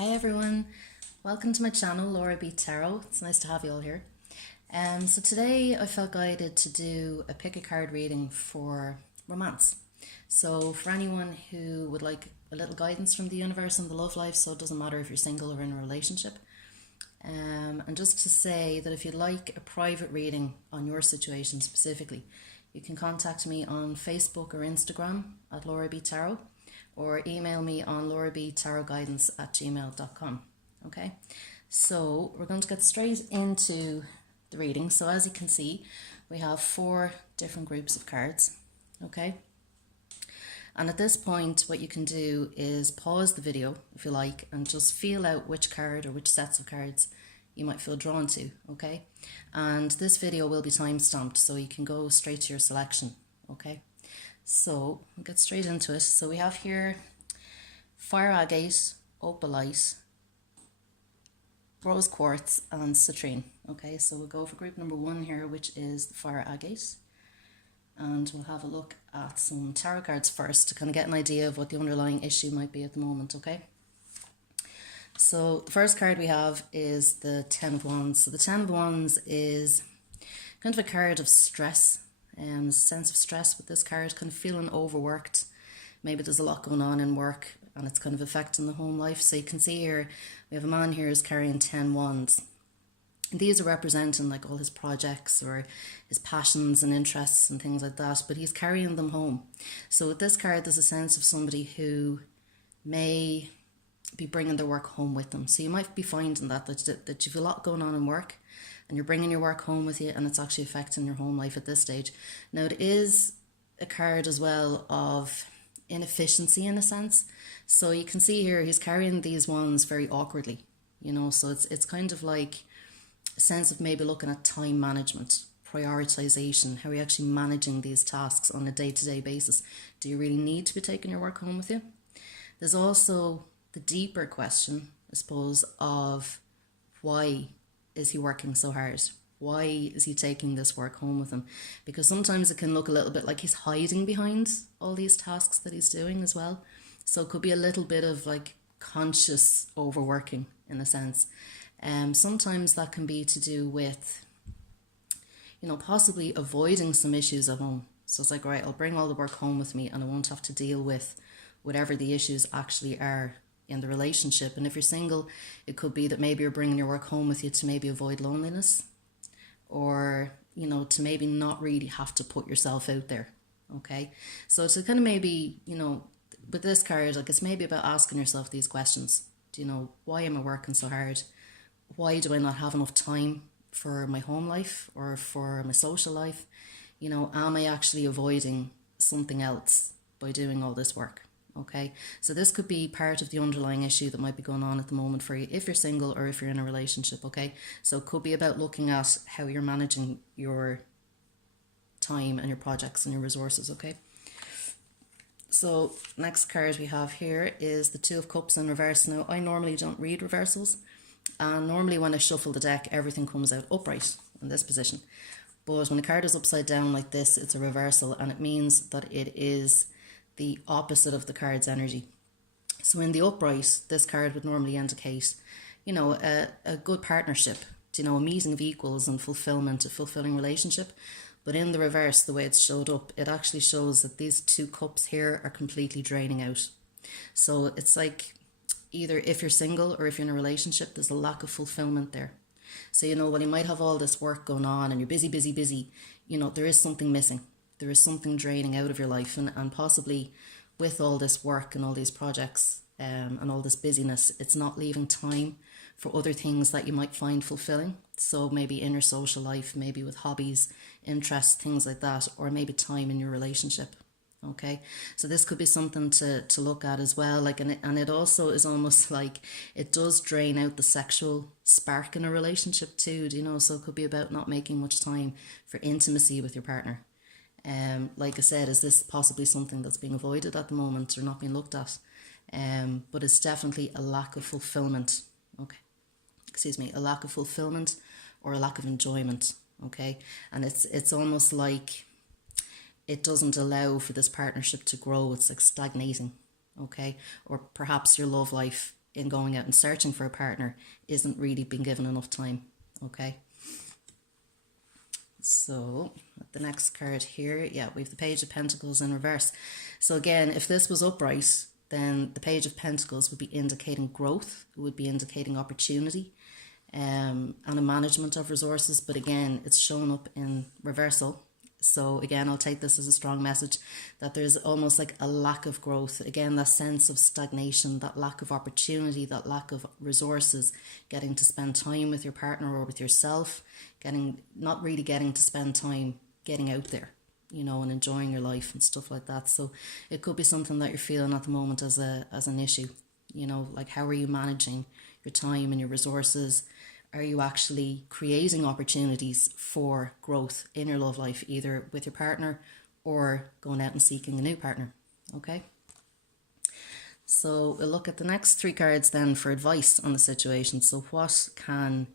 Hi everyone, welcome to my channel, Laura B Tarot. It's nice to have you all here. So today I felt guided to do a pick a card reading for romance. So for anyone who would like a little guidance from the universe and the love life, so it doesn't matter if you're single or in a relationship. And just to say that if you'd like a private reading on your situation specifically, you can contact me on Facebook or Instagram at Laura B Tarot, or email me on laurabtarotguidance@gmail.com. Okay, so we're going to get straight into the reading. So as you can see, we have 4 different groups of cards. Okay, and at this point what you can do is pause the video if you like and just feel out which card or which sets of cards you might feel drawn to. Okay, and this video will be time stamped, so you can go straight to your selection. Okay, so we'll get straight into it. So we have here fire agate, opalite, rose quartz and citrine. Okay, so we'll go for group number 1 here, which is the fire agate, and we'll have a look at some tarot cards first to kind of get an idea of what the underlying issue might be at the moment. Okay, so the first card we have is the 10 of Wands. So the 10 of Wands is kind of a card of stress, a sense of stress with this card, kind of feeling overworked. Maybe there's a lot going on in work and it's kind of affecting the home life. So you can see here, we have a man here who's carrying 10 wands. And these are representing like all his projects or his passions and interests and things like that, but he's carrying them home. So with this card, there's a sense of somebody who may be bringing their work home with them. So you might be finding that you've a lot going on in work and you're bringing your work home with you, and it's actually affecting your home life at this stage. Now it is a card as well of inefficiency in a sense. So you can see here he's carrying these wands very awkwardly, you know, so it's kind of like a sense of maybe looking at time management, prioritization, how are you actually managing these tasks on a day-to-day basis. Do you really need to be taking your work home with you? There's also the deeper question, I suppose, of why is he working so hard? Why is he taking this work home with him? Because sometimes it can look a little bit like he's hiding behind all these tasks that he's doing as well. So it could be a little bit of like conscious overworking in a sense. Sometimes that can be to do with, you know, possibly avoiding some issues at home. So it's like, right, I'll bring all the work home with me and I won't have to deal with whatever the issues actually are in the relationship. And if you're single, it could be that maybe you're bringing your work home with you to maybe avoid loneliness, or, you know, to maybe not really have to put yourself out there. Okay, so to kind of maybe, you know, with this card, like it's maybe about asking yourself these questions. Do you know, why am I working so hard? Why do I not have enough time for my home life or for my social life? You know, am I actually avoiding something else by doing all this work? Okay, so this could be part of the underlying issue that might be going on at the moment for you if you're single or if you're in a relationship. Okay, so it could be about looking at how you're managing your time and your projects and your resources. Okay, so next card we have here is the 2 of Cups in reverse. Now I normally don't read reversals, and normally when I shuffle the deck everything comes out upright in this position, but when a card is upside down like this, it's a reversal, and it means that it is the opposite of the card's energy. So in the upright, this card would normally indicate, you know, a good partnership, you know, a meeting of equals and fulfillment, a fulfilling relationship. But in the reverse, the way it's showed up, it actually shows that these 2 cups here are completely draining out. So it's like either if you're single or if you're in a relationship, there's a lack of fulfillment there. So, you know, while you might have all this work going on and you're busy, you know, there is something missing. There is something draining out of your life, and possibly with all this work and all these projects and all this busyness, it's not leaving time for other things that you might find fulfilling. So maybe in your social life, maybe with hobbies, interests, things like that, or maybe time in your relationship. Okay, so this could be something to look at as well. Like, and it also is almost like it does drain out the sexual spark in a relationship too, you know, so it could be about not making much time for intimacy with your partner. Like I said, is this possibly something that's being avoided at the moment or not being looked at? But it's definitely a lack of fulfillment. Okay, excuse me, a lack of fulfillment or a lack of enjoyment. Okay, and it's almost like it doesn't allow for this partnership to grow. It's like stagnating. Okay, or perhaps your love life in going out and searching for a partner isn't really being given enough time. Okay. So the next card here, yeah, we have the Page of Pentacles in reverse. So again, if this was upright, then the Page of Pentacles would be indicating growth. It would be indicating opportunity and a management of resources. But again, it's showing up in reversal. So again, I'll take this as a strong message that there's almost like a lack of growth. Again, that sense of stagnation, that lack of opportunity, that lack of resources, getting to spend time with your partner or with yourself, not really getting to spend time getting out there, you know, and enjoying your life and stuff like that. So it could be something that you're feeling at the moment as an issue, you know, like how are you managing your time and your resources? Are you actually creating opportunities for growth in your love life, either with your partner or going out and seeking a new partner? Okay. So we'll look at the next 3 cards then for advice on the situation. So what can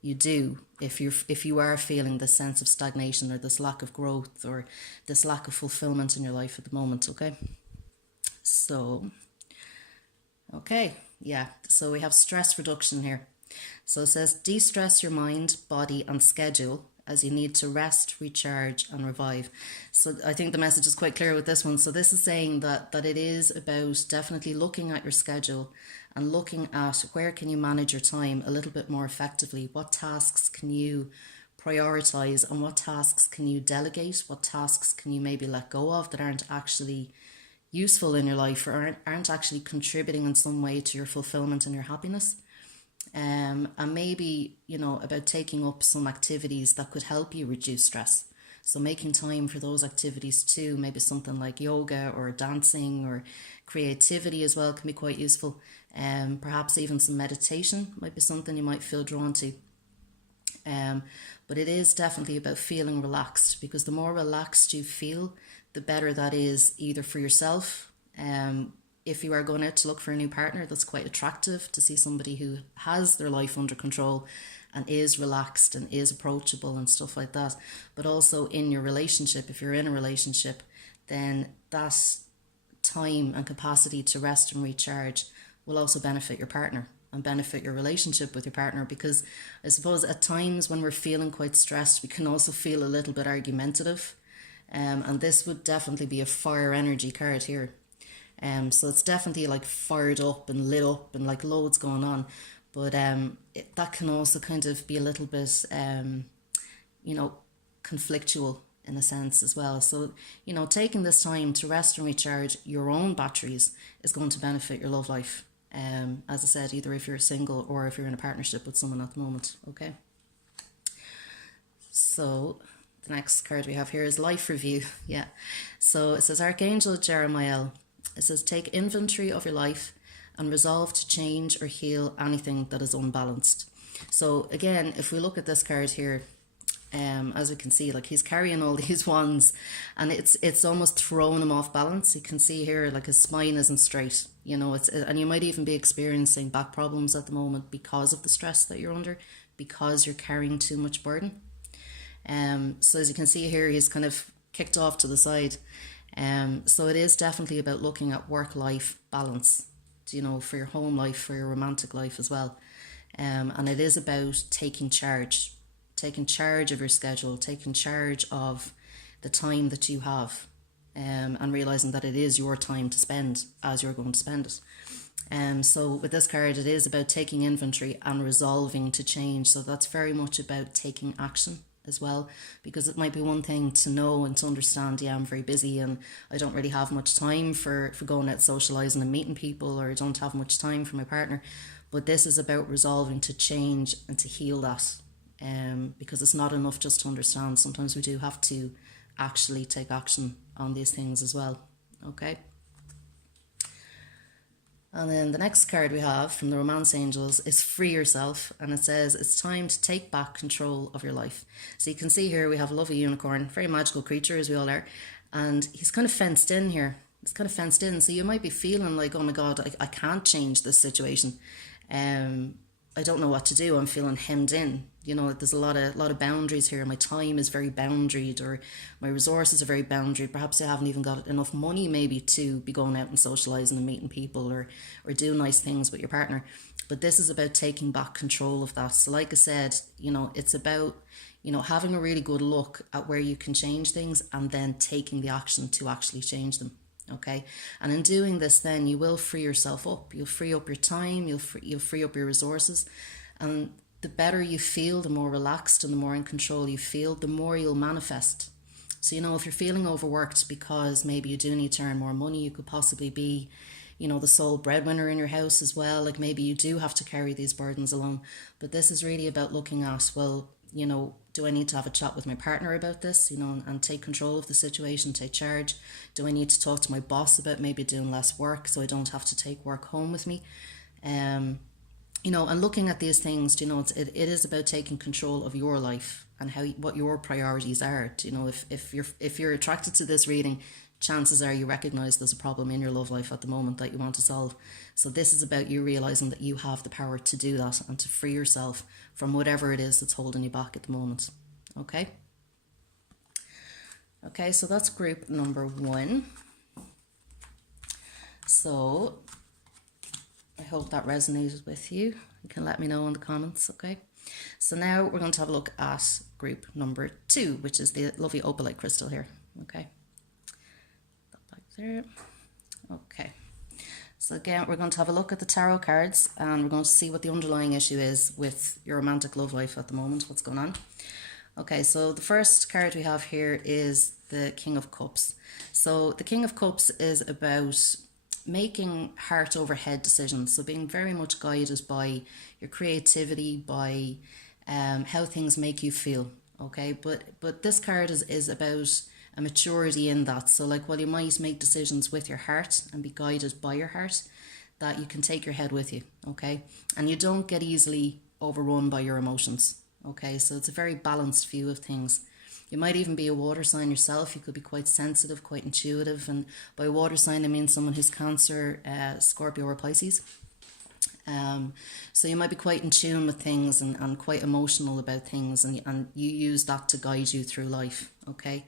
you do if you are feeling this sense of stagnation or this lack of growth or this lack of fulfillment in your life at the moment? Okay. So, okay. Yeah. So we have stress reduction here. So it says, de-stress your mind, body and schedule as you need to rest, recharge and revive. So I think the message is quite clear with this one. So this is saying that it is about definitely looking at your schedule and looking at where can you manage your time a little bit more effectively. What tasks can you prioritize and what tasks can you delegate? What tasks can you maybe let go of that aren't actually useful in your life or aren't actually contributing in some way to your fulfillment and your happiness? And maybe, you know, about taking up some activities that could help you reduce stress. So making time for those activities too, maybe something like yoga or dancing or creativity as well can be quite useful. Perhaps even some meditation might be something you might feel drawn to. But it is definitely about feeling relaxed, because the more relaxed you feel, the better that is either for yourself. If you are going out to look for a new partner, that's quite attractive to see somebody who has their life under control and is relaxed and is approachable and stuff like that. But also in your relationship, if you're in a relationship, then that time and capacity to rest and recharge will also benefit your partner and benefit your relationship with your partner. Because I suppose at times when we're feeling quite stressed, we can also feel a little bit argumentative. And this would definitely be a fire energy card here. So it's definitely like fired up and lit up and like loads going on. But that can also kind of be a little bit, you know, conflictual in a sense as well. So, you know, taking this time to rest and recharge your own batteries is going to benefit your love life. As I said, either if you're single or if you're in a partnership with someone at the moment. Okay. So the next card we have here is Life Review. Yeah. So it says Archangel Jeremiah. It says, take inventory of your life and resolve to change or heal anything that is unbalanced. So again, if we look at this card here, as we can see, like he's carrying all these wands and it's almost thrown him off balance. You can see here, like his spine isn't straight, you know, and you might even be experiencing back problems at the moment because of the stress that you're under, because you're carrying too much burden. So as you can see here, he's kind of kicked off to the side. So it is definitely about looking at work-life balance, you know, for your home life, for your romantic life as well. And it is about taking charge of your schedule, taking charge of the time that you have, and realizing that it is your time to spend as you're going to spend it. So with this card, it is about taking inventory and resolving to change. So that's very much about taking action as well, because it might be one thing to know and to understand, yeah, I'm very busy and I don't really have much time for going out socializing and meeting people, or I don't have much time for my partner. But this is about resolving to change and to heal that, because it's not enough just to understand. Sometimes we do have to actually take action on these things as well. Okay. And then the next card we have from the Romance Angels is Free Yourself. And it says, it's time to take back control of your life. So you can see here we have a lovely unicorn, very magical creature as we all are. And he's kind of fenced in here. He's kind of fenced in. So you might be feeling like, oh my God, I can't change this situation. I don't know what to do. I'm feeling hemmed in. You know, there's a lot of boundaries here. My time is very boundaried, or my resources are very boundaried. Perhaps I haven't even got enough money maybe to be going out and socializing and meeting people, or do nice things with your partner. But this is about taking back control of that. So like I said, you know, it's about, you know, having a really good look at where you can change things and then taking the action to actually change them. Okay, and in doing this, then you will free yourself up. You'll free up your time. You'll free up your resources, and the better you feel, the more relaxed and the more in control you feel, the more you'll manifest. So, you know, if you're feeling overworked because maybe you do need to earn more money, you could possibly be, you know, the sole breadwinner in your house as well. Like maybe you do have to carry these burdens alone. But this is really about looking at, well, you know, do I need to have a chat with my partner about this, you know, and take control of the situation, take charge? Do I need to talk to my boss about maybe doing less work so I don't have to take work home with me? You know, and looking at these things, you know, it is about taking control of your life and what your priorities are. You know, if you're attracted to this reading, chances are you recognize there's a problem in your love life at the moment that you want to solve. So this is about you realizing that you have the power to do that and to free yourself from whatever it is that's holding you back at the moment. Okay? Okay, so that's group number 1. So I hope that resonated with you. You can let me know in the comments, okay? So now we're going to have a look at group number 2, which is the lovely opalite crystal here, okay? Back there. Okay. So again, we're going to have a look at the tarot cards and we're going to see what the underlying issue is with your romantic love life at the moment, what's going on. Okay, so the first card we have here is the King of Cups. So the King of Cups is about making heart over head decisions. So being very much guided by your creativity, by how things make you feel. Okay, but this card is about a maturity in that. So like while you might make decisions with your heart and be guided by your heart, that you can take your head with you. Okay, and you don't get easily overrun by your emotions. Okay, so it's a very balanced view of things. You might even be a water sign yourself. You could be quite sensitive, quite intuitive. And by water sign, I mean someone who's Cancer, Scorpio or Pisces. So you might be quite in tune with things and quite emotional about things. And you use that to guide you through life, okay?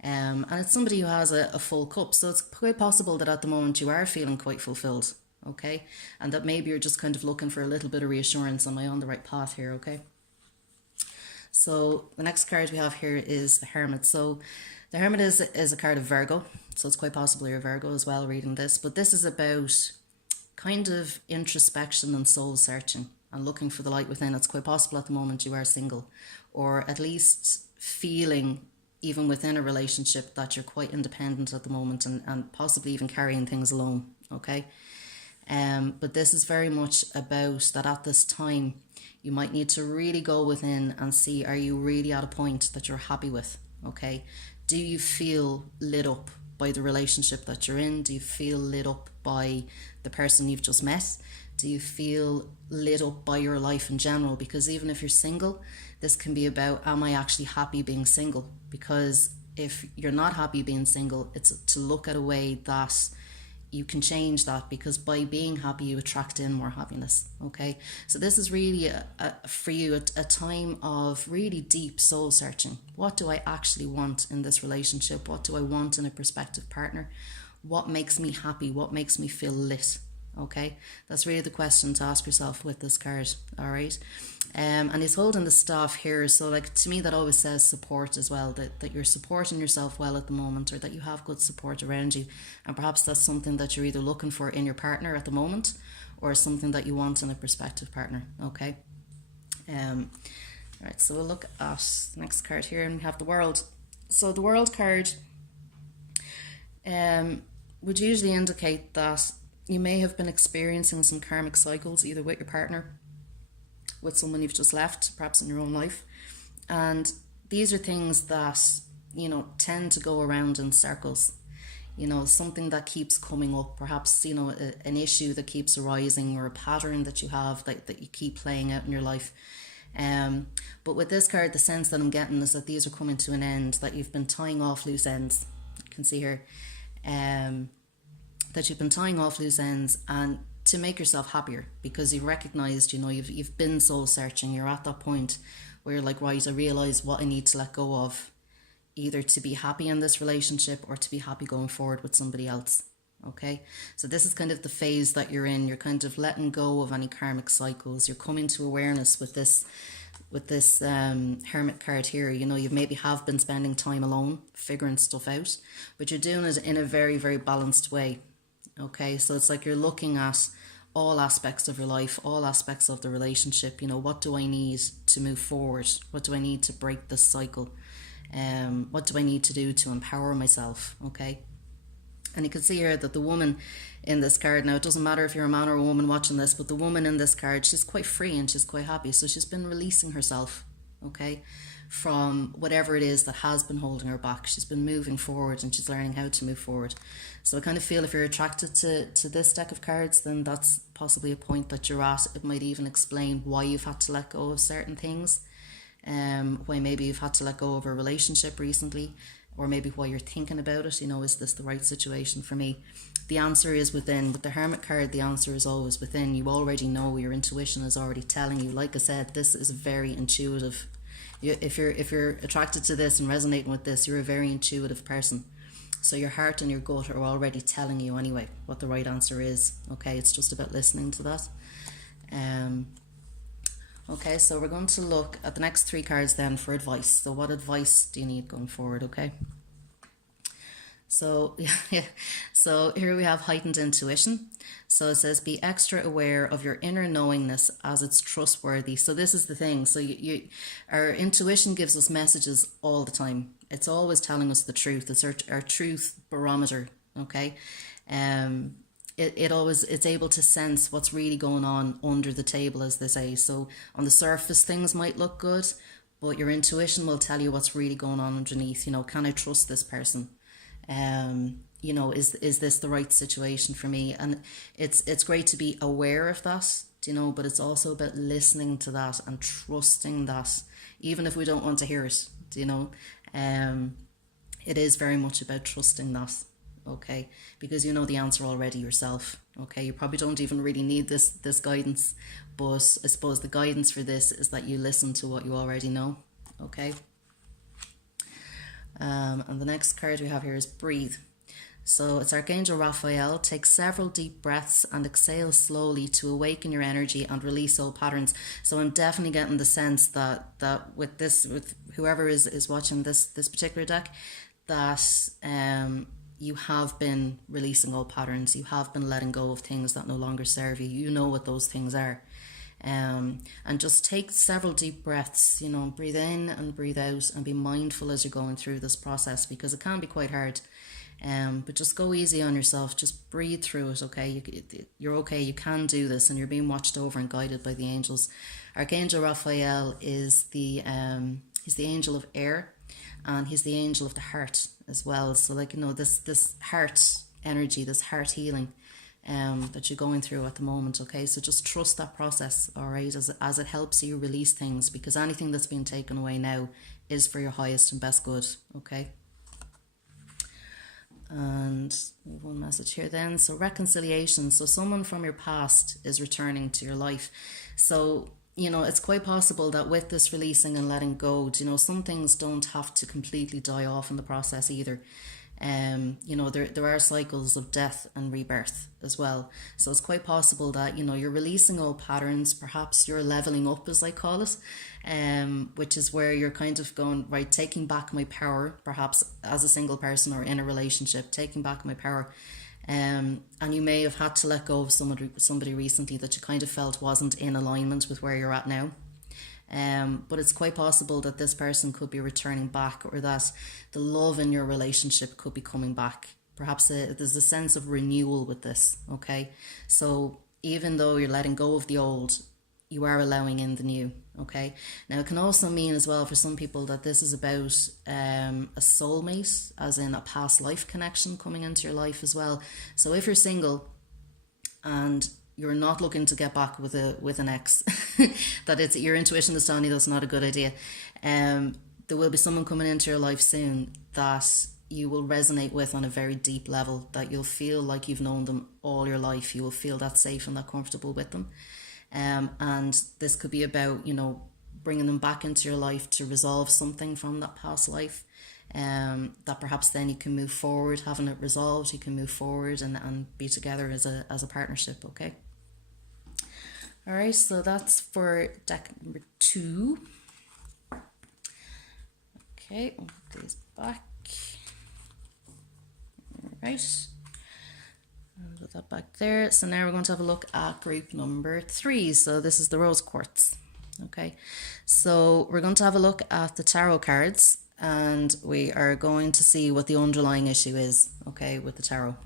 And it's somebody who has a full cup. So it's quite possible that at the moment you are feeling quite fulfilled, okay? And that maybe you're just kind of looking for a little bit of reassurance. Am I on the right path here, okay? So the next card we have here is the Hermit. So the Hermit is a card of Virgo. So it's quite possibly you're Virgo as well reading this. But this is about kind of introspection and soul searching and looking for the light within. It's quite possible at the moment you are single, or at least feeling even within a relationship that you're quite independent at the moment and possibly even carrying things alone, okay? But this is very much about that at this time you might need to really go within and see, are you really at a point that you're happy with, okay? Do you feel lit up by the relationship that you're in? Do you feel lit up by the person you've just met? Do you feel lit up by your life in general? Because even if you're single, this can be about, am I actually happy being single? Because if you're not happy being single, it's to look at a way that you can change that, because by being happy you attract in more happiness, okay? So this is really for you a time of really deep soul searching. What do I actually want in this relationship? What do I want in a prospective partner? What makes me happy? What makes me feel lit? Okay, that's really the question to ask yourself with this card. All right, and he's holding the staff here, so like to me that always says support as well, that you're supporting yourself well at the moment, or that you have good support around you, and perhaps that's something that you're either looking for in your partner at the moment or something that you want in a prospective partner. Okay, all right, so we'll look at the next card here, and we have the World. So the World card would usually indicate that you may have been experiencing some karmic cycles, either with your partner, with someone you've just left, perhaps in your own life. And these are things that, you know, tend to go around in circles. You know, something that keeps coming up, perhaps, you know, an issue that keeps arising, or a pattern that you have that you keep playing out in your life. But with this card, the sense that I'm getting is that these are coming to an end, that you've been tying off loose ends. You can see here. That you've been tying off loose ends, and to make yourself happier, because you've recognized, you've been soul searching. You're at that point where you're like, right, I realize what I need to let go of, either to be happy in this relationship or to be happy going forward with somebody else. Okay, so this is kind of the phase that you're in. You're kind of letting go of any karmic cycles. You're coming to awareness with this Hermit card here. You maybe have been spending time alone figuring stuff out, but you're doing it in a very, very balanced way. Okay, so it's like you're looking at all aspects of your life, all aspects of the relationship. What do I need to move forward? What do I need to break this cycle? What do I need to do to empower myself? Okay. And you can see here that the woman in this card, now it doesn't matter if you're a man or a woman watching this, but the woman in this card, she's quite free and she's quite happy. So she's been releasing herself, okay, from whatever it is that has been holding her back. She's been moving forward and she's learning how to move forward. So I kind of feel if you're attracted to this deck of cards, then that's possibly a point that you're at. It might even explain why you've had to let go of certain things, why maybe you've had to let go of a relationship recently, or maybe why you're thinking about it. Is this the right situation for me? The answer is within. With the Hermit card, the answer is always within. You already know. Your intuition is already telling you. Like I said, this is very intuitive. If you're attracted to this and resonating with this, you're a very intuitive person. So your heart and your gut are already telling you anyway what the right answer is. Okay, it's just about listening to that. Okay, so we're going to look at the next 3 cards then for advice. So what advice do you need going forward, okay? So, so here we have heightened intuition. So it says, be extra aware of your inner knowingness as it's trustworthy. So this is the thing. So our intuition gives us messages all the time. It's always telling us the truth. It's our truth barometer, okay? It's able to sense what's really going on under the table, as they say. So on the surface, things might look good, but your intuition will tell you what's really going on underneath. Can I trust this person? Is this the right situation for me? And it's great to be aware of that, but it's also about listening to that and trusting that, even if we don't want to hear it, it is very much about trusting that. Okay, because you know the answer already yourself. Okay, you probably don't even really need this guidance, but I suppose the guidance for this is that you listen to what you already know. Okay, and the next card we have here is breathe. So it's Archangel Raphael. Take several deep breaths and exhale slowly to awaken your energy and release old patterns. So I'm definitely getting the sense that with whoever is watching this particular deck, that you have been releasing old patterns. You have been letting go of things that no longer serve you. You know what those things are. And just take several deep breaths, breathe in and breathe out, and be mindful as you're going through this process, because it can be quite hard. But just go easy on yourself. Just breathe through it, okay? You're okay. You can do this, and you're being watched over and guided by the angels. Archangel Raphael is he's the angel of air, and he's the angel of the heart as well. So this heart energy, this heart healing that you're going through at the moment, okay? So just trust that process, all right, as it helps you release things, because anything that's being taken away now is for your highest and best good, okay? And we have one message here then. So reconciliation. So someone from your past is returning to your life. So it's quite possible that with this releasing and letting go, some things don't have to completely die off in the process either. There are cycles of death and rebirth as well. So it's quite possible that, you're releasing old patterns. Perhaps you're leveling up, as I call it, which is where you're kind of going, right, taking back my power, perhaps as a single person or in a relationship, taking back my power. And you may have had to let go of somebody recently that you kind of felt wasn't in alignment with where you're at now. But it's quite possible that this person could be returning back, or that the love in your relationship could be coming back. Perhaps there's a sense of renewal with this, okay? So even though you're letting go of the old, you are allowing in the new, okay? Now, it can also mean as well for some people that this is about a soulmate, as in a past life connection coming into your life as well. So if you're single and you're not looking to get back with an ex, that it's your intuition is telling you that's not a good idea. There will be someone coming into your life soon that you will resonate with on a very deep level, that you'll feel like you've known them all your life. You will feel that safe and that comfortable with them. And this could be about, bringing them back into your life to resolve something from that past life. That perhaps then you can move forward, having it resolved, you can move forward and be together as a partnership, okay? All right, so that's for deck number 2. Okay, we'll put these back. All right, and put that back there. So now we're going to have a look at group number 3. So this is the rose quartz. Okay, so we're going to have a look at the tarot cards, and we are going to see what the underlying issue is, okay, with the tarot.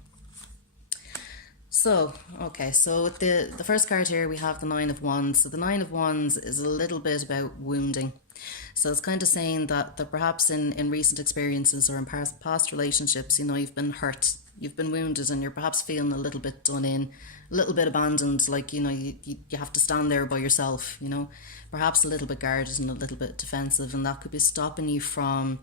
So, okay, so with the first card here, we have the 9 of Wands. So the 9 of Wands is a little bit about wounding. So it's kind of saying that perhaps in recent experiences or in past relationships, you've been hurt, you've been wounded, and you're perhaps feeling a little bit done in, a little bit abandoned, like, you have to stand there by yourself, perhaps a little bit guarded and a little bit defensive, and that could be stopping you from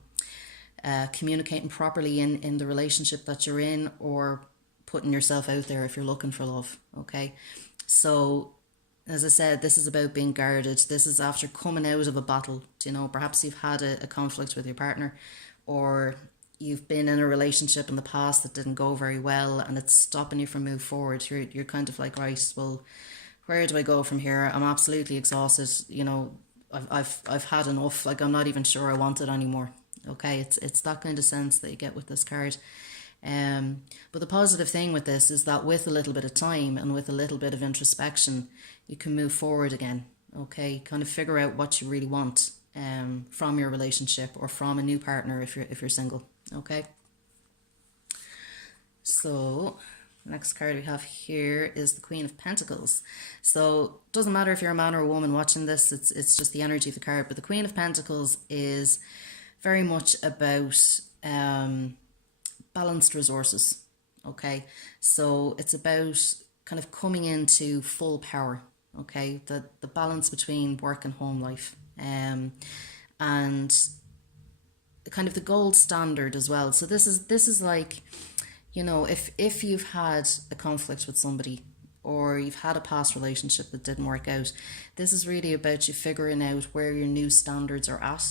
communicating properly in the relationship that you're in, or putting yourself out there if you're looking for love, okay? So, as I said, this is about being guarded. This is after coming out of a battle. Perhaps you've had a conflict with your partner, or you've been in a relationship in the past that didn't go very well, and it's stopping you from moving forward. You're kind of like, right, well, where do I go from here? I'm absolutely exhausted. I've had enough. Like, I'm not even sure I want it anymore. Okay, it's that kind of sense that you get with this card. But the positive thing with this is that with a little bit of time and with a little bit of introspection, you can move forward again, okay? Kind of figure out what you really want from your relationship or from a new partner if you're single, okay? So, next card we have here is the Queen of Pentacles. So, it doesn't matter if you're a man or a woman watching this, it's just the energy of the card. But the Queen of Pentacles is very much about balanced resources, okay? So it's about kind of coming into full power, okay? The balance between work and home life, and kind of the gold standard as well. So this is like, if you've had a conflict with somebody, or you've had a past relationship that didn't work out, this is really about you figuring out where your new standards are at.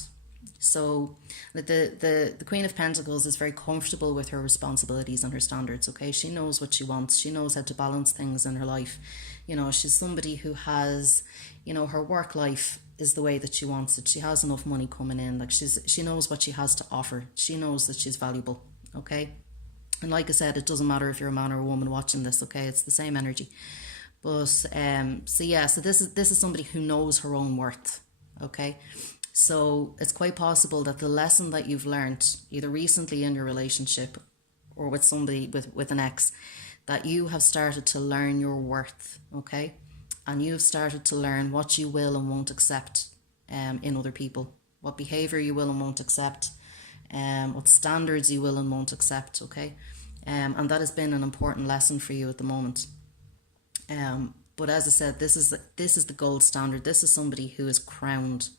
So the Queen of Pentacles is very comfortable with her responsibilities and her standards, okay? She knows what she wants. She knows how to balance things in her life. She's somebody who has, her work life is the way that she wants it. She has enough money coming in. Like, she knows what she has to offer. She knows that she's valuable, okay? And like I said, it doesn't matter if you're a man or a woman watching this, okay? It's the same energy. But, so this is somebody who knows her own worth, okay? So it's quite possible that the lesson that you've learned, either recently in your relationship or with somebody, with an ex, that you have started to learn your worth, okay? And you've started to learn what you will and won't accept in other people, what behavior you will and won't accept, what standards you will and won't accept, okay? And that has been an important lesson for you at the moment. But as I said, this is the gold standard. This is somebody who is crowned.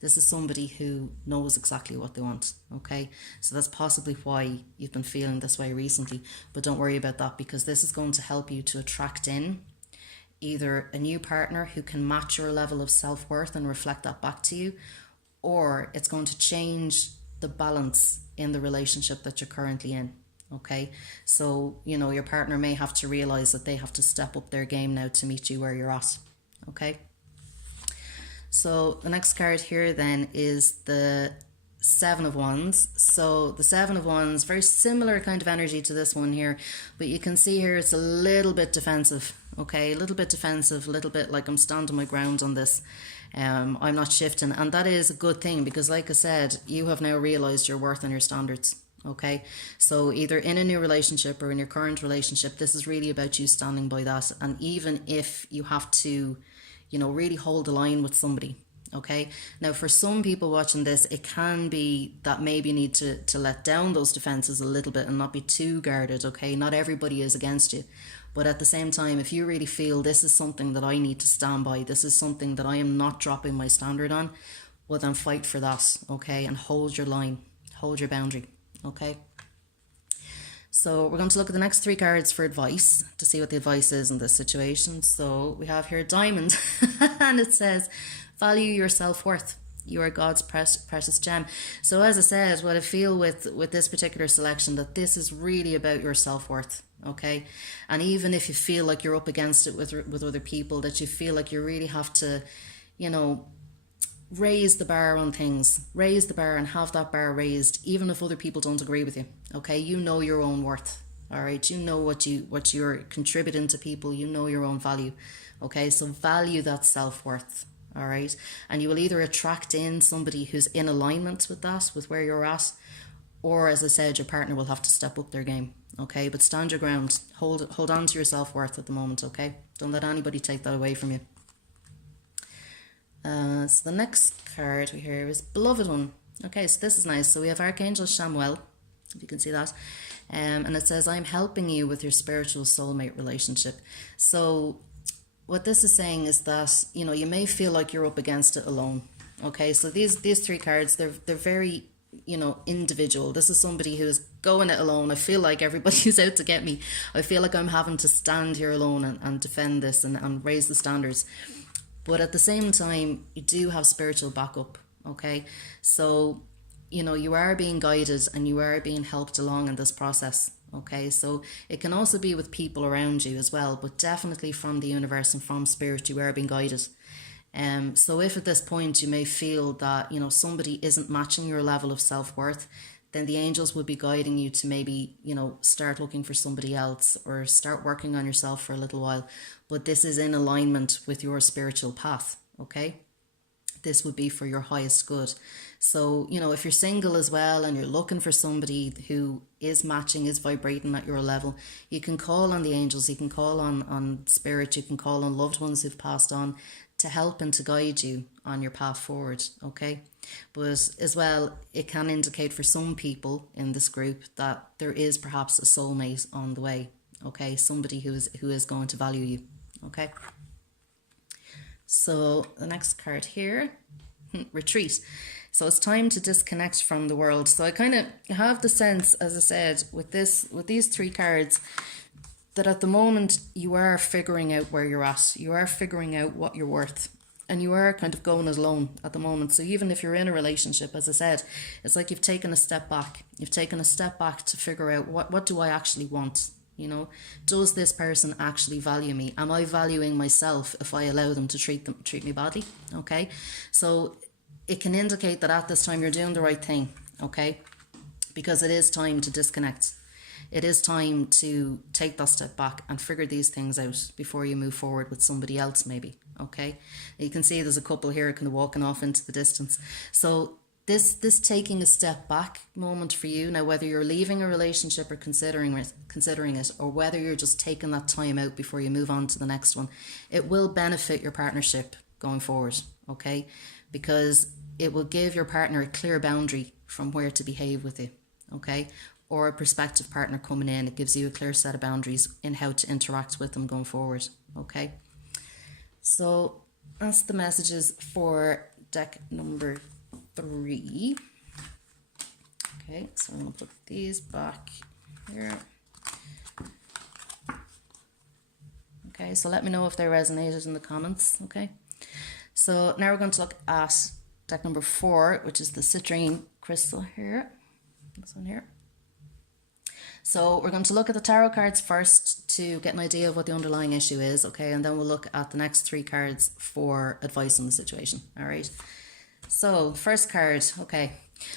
This is somebody who knows exactly what they want, okay? So that's possibly why you've been feeling this way recently. But don't worry about that, because this is going to help you to attract in either a new partner who can match your level of self-worth and reflect that back to you, or it's going to change the balance in the relationship that you're currently in, okay? So, your partner may have to realize that they have to step up their game now to meet you where you're at, okay? So the next card here then is the 7 of Wands. So the 7 of Wands, very similar kind of energy to this one here, but you can see here it's a little bit defensive, okay? A little bit defensive, a little bit like I'm standing my ground on this. I'm not shifting, and that is a good thing, because like I said, you have now realized your worth and your standards, okay? So either in a new relationship or in your current relationship, this is really about you standing by that. And even if you have to, really hold the line with somebody, okay? Now, for some people watching this, it can be that maybe you need to let down those defenses a little bit and not be too guarded, okay? Not everybody is against you. But at the same time, if you really feel this is something that I need to stand by, this is something that I am not dropping my standard on, well then fight for that, okay? And hold your line, hold your boundary, okay? So we're going to look at the next three cards for advice to see what the advice is in this situation. So we have here Diamond and it says, value your self-worth. You are God's precious gem. So as I said, what I feel with this particular selection, that this is really about your self-worth, okay? And even if you feel like you're up against it with other people, that you feel like you really have to, you know, raise the bar on things, raise the bar and have that bar raised, even if other people don't agree with you, okay? You know your own worth, all right? You know what you're contributing to people, you know your own value, okay? So value that self-worth, all right? And you will either attract in somebody who's in alignment with that, with where you're at, or as I said, your partner will have to step up their game, okay? But stand your ground, hold on to your self-worth at the moment, okay? Don't let anybody take that away from you. So the next card we hear is Beloved One. Okay, so this is nice. So we have Archangel Samuel, if you can see that. And it says, I'm helping you with your spiritual soulmate relationship. So what this is saying is that, you know, you may feel like you're up against it alone. Okay, so these three cards, they're very, you know, individual. This is somebody who is going it alone. I feel like everybody's out to get me. I feel like I'm having to stand here alone and defend this and raise the standards. But at the same time, you do have spiritual backup, okay? So, you know, you are being guided and you are being helped along in this process, okay? So it can also be with people around you as well, but definitely from the universe and from spirit, you are being guided. So if at this point you may feel that, you know, somebody isn't matching your level of self-worth, then the angels would be guiding you to maybe, you know, start looking for somebody else or start working on yourself for a little while. But this is in alignment with your spiritual path, okay? This would be for your highest good. So, you know, if you're single as well and you're looking for somebody who is matching, is vibrating at your level, you can call on the angels, you can call on spirit, you can call on loved ones who've passed on to help and to guide you on your path forward, okay? But as well, it can indicate for some people in this group that there is perhaps a soulmate on the way, okay? Somebody who is going to value you, okay? So the next card here, retreat. So it's time to disconnect from the world. So I kind of have the sense, as I said, with these three cards, that at the moment you are figuring out where you're at. You are figuring out what you're worth. And you are kind of going it alone at the moment. So even if you're in a relationship, as I said, it's like you've taken a step back. You've taken a step back to figure out what do I actually want? You know, does this person actually value me? Am I valuing myself if I allow them to treat me badly? Okay, so it can indicate that at this time you're doing the right thing. Okay, because it is time to disconnect. It is time to take that step back and figure these things out before you move forward with somebody else, maybe. Okay, you can see there's a couple here kind of walking off into the distance. So this taking a step back moment for you now, whether you're leaving a relationship or considering it, or whether you're just taking that time out before you move on to the next one, it will benefit your partnership going forward. Okay, because it will give your partner a clear boundary from where to behave with you. Okay, or a prospective partner coming in, it gives you a clear set of boundaries in how to interact with them going forward. Okay, so that's the messages for deck number 3. Okay, so I'm going to put these back here. Okay, so let me know if they resonated in the comments. Okay, so now we're going to look at deck number 4, which is the citrine crystal here. This one here. So we're going to look at the tarot cards first to get an idea of what the underlying issue is, okay? And then we'll look at the next 3 cards for advice on the situation, all right? So first card, okay.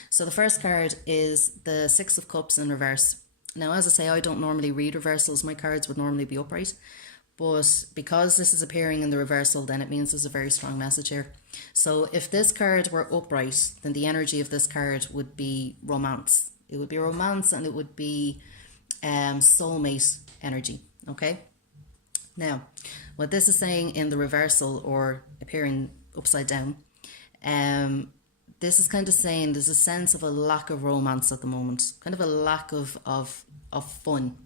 So the first card is the 6 of Cups in reverse. Now, as I say, I don't normally read reversals. My cards would normally be upright. But because this is appearing in the reversal, then it means there's a very strong message here. So if this card were upright, then the energy of this card would be romance. It would be romance and it would be soulmate energy, okay? Now, what this is saying in the reversal or appearing upside down, this is kind of saying there's a sense of a lack of romance at the moment, kind of a lack of fun.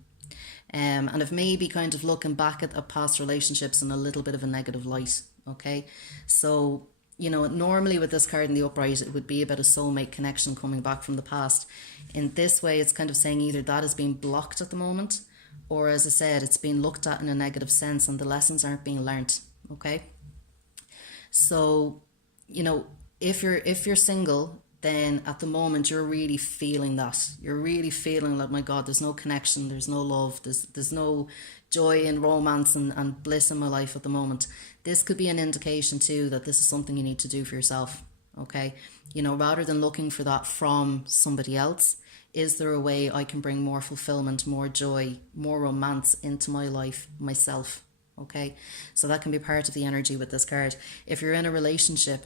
And of maybe kind of looking back at past relationships in a little bit of a negative light, okay? So, normally with this card in the upright, it would be about a soulmate connection coming back from the past. In this way, it's kind of saying either that is being blocked at the moment, or as I said, it's being looked at in a negative sense and the lessons aren't being learnt. Okay. So, if you're single, then at the moment you're really feeling that. You're really feeling like, my God, there's no connection, there's no love, there's no joy and romance and bliss in my life at the moment. This could be an indication too that this is something you need to do for yourself. Okay. Rather than looking for that from somebody else, is there a way I can bring more fulfillment, more joy, more romance into my life myself? Okay. So that can be part of the energy with this card. If you're in a relationship,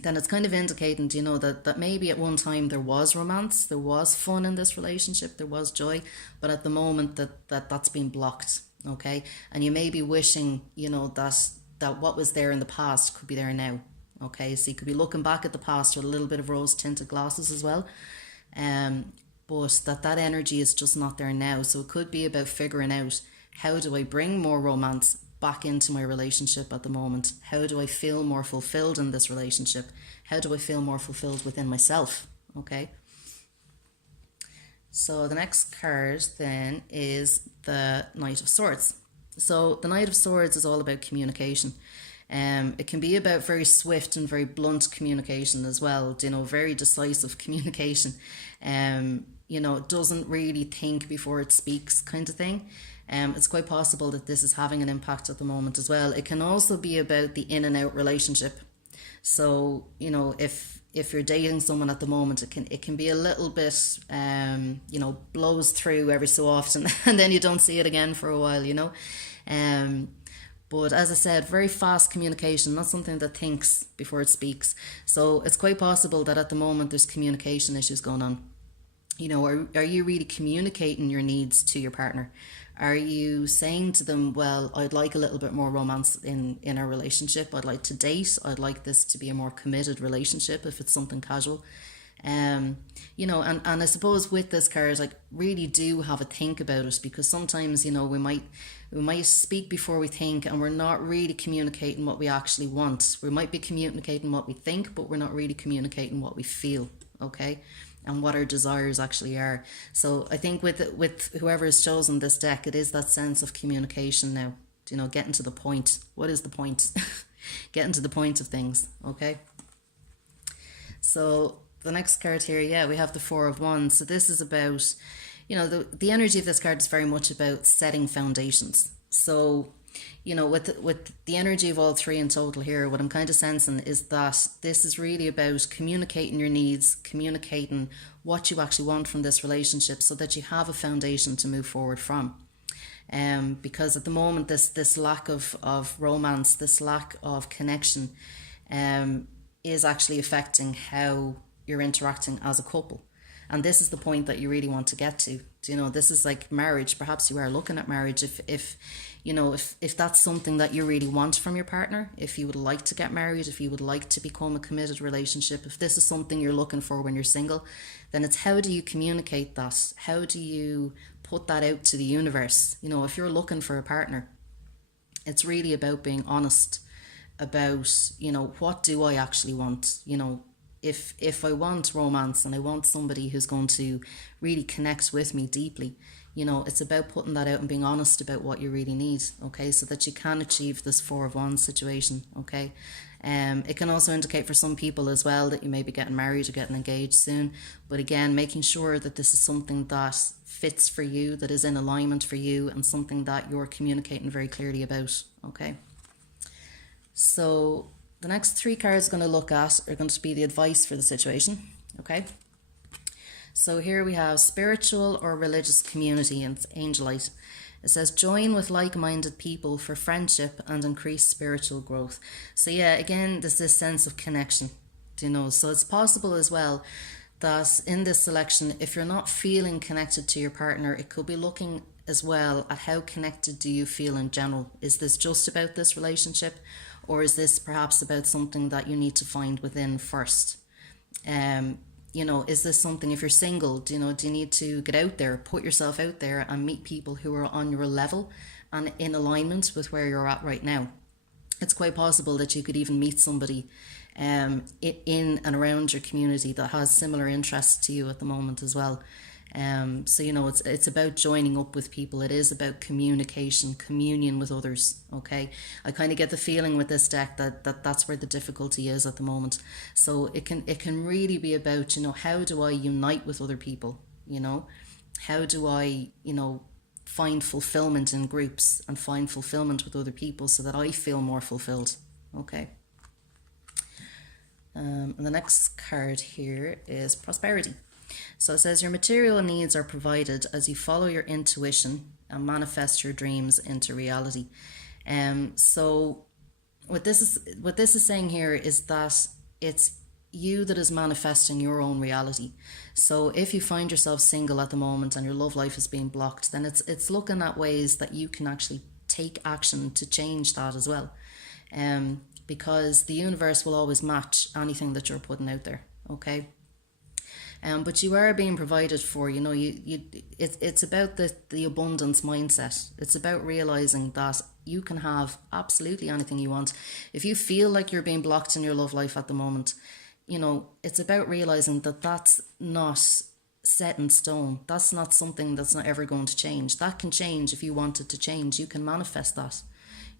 then it's kind of indicating, that maybe at one time there was romance, there was fun in this relationship, there was joy, but at the moment that's been blocked, okay? And you may be wishing, that what was there in the past could be there now, okay? So you could be looking back at the past with a little bit of rose-tinted glasses as well, but that energy is just not there now. So it could be about figuring out, how do I bring more romance back into my relationship at the moment? How do I feel more fulfilled in this relationship? How do I feel more fulfilled within myself? Okay. So the next card then is the Knight of Swords. So the Knight of Swords is all about communication. It can be about very swift and very blunt communication as well, very decisive communication. It doesn't really think before it speaks kind of thing. It's quite possible that this is having an impact at the moment as well. It can also be about the in and out relationship. So, if you're dating someone at the moment, it can be a little bit, blows through every so often and then you don't see it again for a while, But as I said, very fast communication, not something that thinks before it speaks. So it's quite possible that at the moment there's communication issues going on. Are you really communicating your needs to your partner? Are you saying to them, well, I'd like a little bit more romance in our relationship. I'd like to date. I'd like this to be a more committed relationship if it's something casual. And I suppose with this card, really do have a think about it, because sometimes, we might speak before we think, and we're not really communicating what we actually want. We might be communicating what we think, but we're not really communicating what we feel. Okay. And what our desires actually are. So I think with whoever has chosen this deck, it is that sense of communication now. Getting to the point. What is the point? Getting to the point of things. Okay. So the next card here, we have the Four of Wands. So this is about, the energy of this card is very much about setting foundations. So, with the energy of all three in total here, what I'm kind of sensing is that this is really about communicating your needs, communicating what you actually want from this relationship so that you have a foundation to move forward from. Because at the moment, this lack of romance, this lack of connection is actually affecting how you're interacting as a couple. And this is the point that you really want to get to. This is like marriage. Perhaps you are looking at marriage. If that's something that you really want from your partner, if you would like to get married, if you would like to become a committed relationship, if this is something you're looking for when you're single, then it's how do you communicate that? How do you put that out to the universe? If you're looking for a partner, it's really about being honest about, what do I actually want? If I want romance and I want somebody who's going to really connect with me deeply, it's about putting that out and being honest about what you really need, okay, so that you can achieve this Four of Wands situation, okay. It can also indicate for some people as well that you may be getting married or getting engaged soon, but again, making sure that this is something that fits for you, that is in alignment for you, and something that you're communicating very clearly about, okay. So the next three cards we're going to look at are going to be the advice for the situation, okay? So here we have spiritual or religious community, and it's Angelite. It says, join with like-minded people for friendship and increase spiritual growth. So yeah, again, there's this sense of connection, so it's possible as well that in this selection, if you're not feeling connected to your partner, it could be looking as well at how connected do you feel in general. Is this just about this relationship? Or is this perhaps about something that you need to find within first? Is this something, if you're single, do you need to get out there, put yourself out there and meet people who are on your level and in alignment with where you're at right now? It's quite possible that you could even meet somebody in and around your community that has similar interests to you at the moment as well. So you know, it's about joining up with people. It is about communication, communion with others. Okay, I kind of get the feeling with this deck that's where the difficulty is at the moment. So it can really be about, you know, how do I unite with other people? You know, how do I, you know, find fulfillment in groups and find fulfillment with other people so that I feel more fulfilled. Okay. And the next card here is prosperity. So it says your material needs are provided as you follow your intuition and manifest your dreams into reality. So what this is saying here is that it's you that is manifesting your own reality. So if you find yourself single at the moment and your love life is being blocked, then it's looking at ways that you can actually take action to change that as well. Because the universe will always match anything that you're putting out there. Okay. But you are being provided for, you know, it's about the abundance mindset. It's about realizing that you can have absolutely anything you want. If you feel like you're being blocked in your love life at the moment, you know, it's about realizing that that's not set in stone. That's not something that's not ever going to change. That can change if you want it to change. You can manifest that.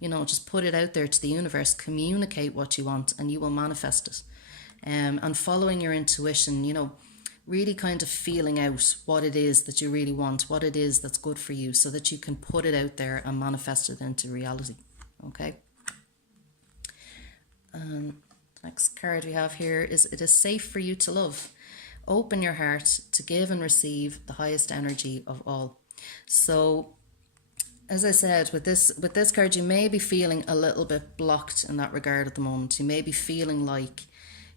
You know, just put it out there to the universe, communicate what you want, and you will manifest it. And following your intuition, you know, really kind of feeling out what it is that you really want, what it is that's good for you, so that you can put it out there and manifest it into reality. Okay. Next card we have here is it is safe for you to love. Open your heart to give and receive the highest energy of all. So as I said, with this card, you may be feeling a little bit blocked in that regard at the moment. You may be feeling like,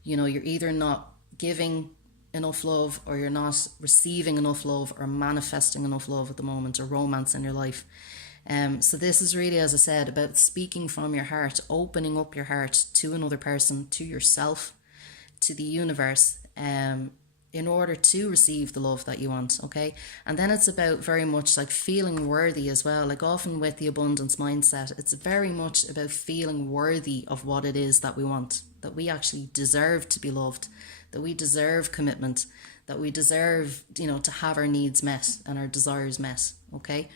you know, you're either not giving enough love, or you're not receiving enough love, or manifesting enough love at the moment, or romance in your life. So this is really, as I said, about speaking from your heart, opening up your heart to another person, to yourself, to the universe, in order to receive the love that you want. Okay. And then it's about very much like feeling worthy as well. Like often with the abundance mindset, it's very much about feeling worthy of what it is that we want, that we actually deserve to be loved, that we deserve commitment, that we deserve, you know, to have our needs met and our desires met. Okay.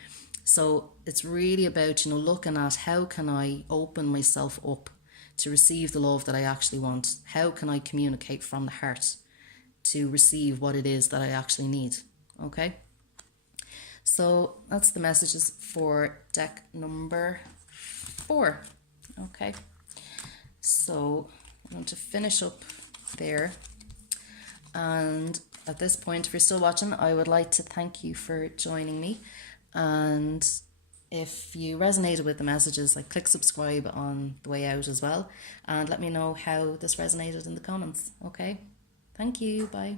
So it's really about, you know, looking at how can I open myself up to receive the love that I actually want? How can I communicate from the heart to receive what it is that I actually need? Okay. So that's the messages for deck number 4. Okay. So I'm going to finish up there. And at this point, if you're still watching, I would like to thank you for joining me. And if you resonated with the messages, like click subscribe on the way out as well. And let me know how this resonated in the comments. Okay. Thank you. Bye.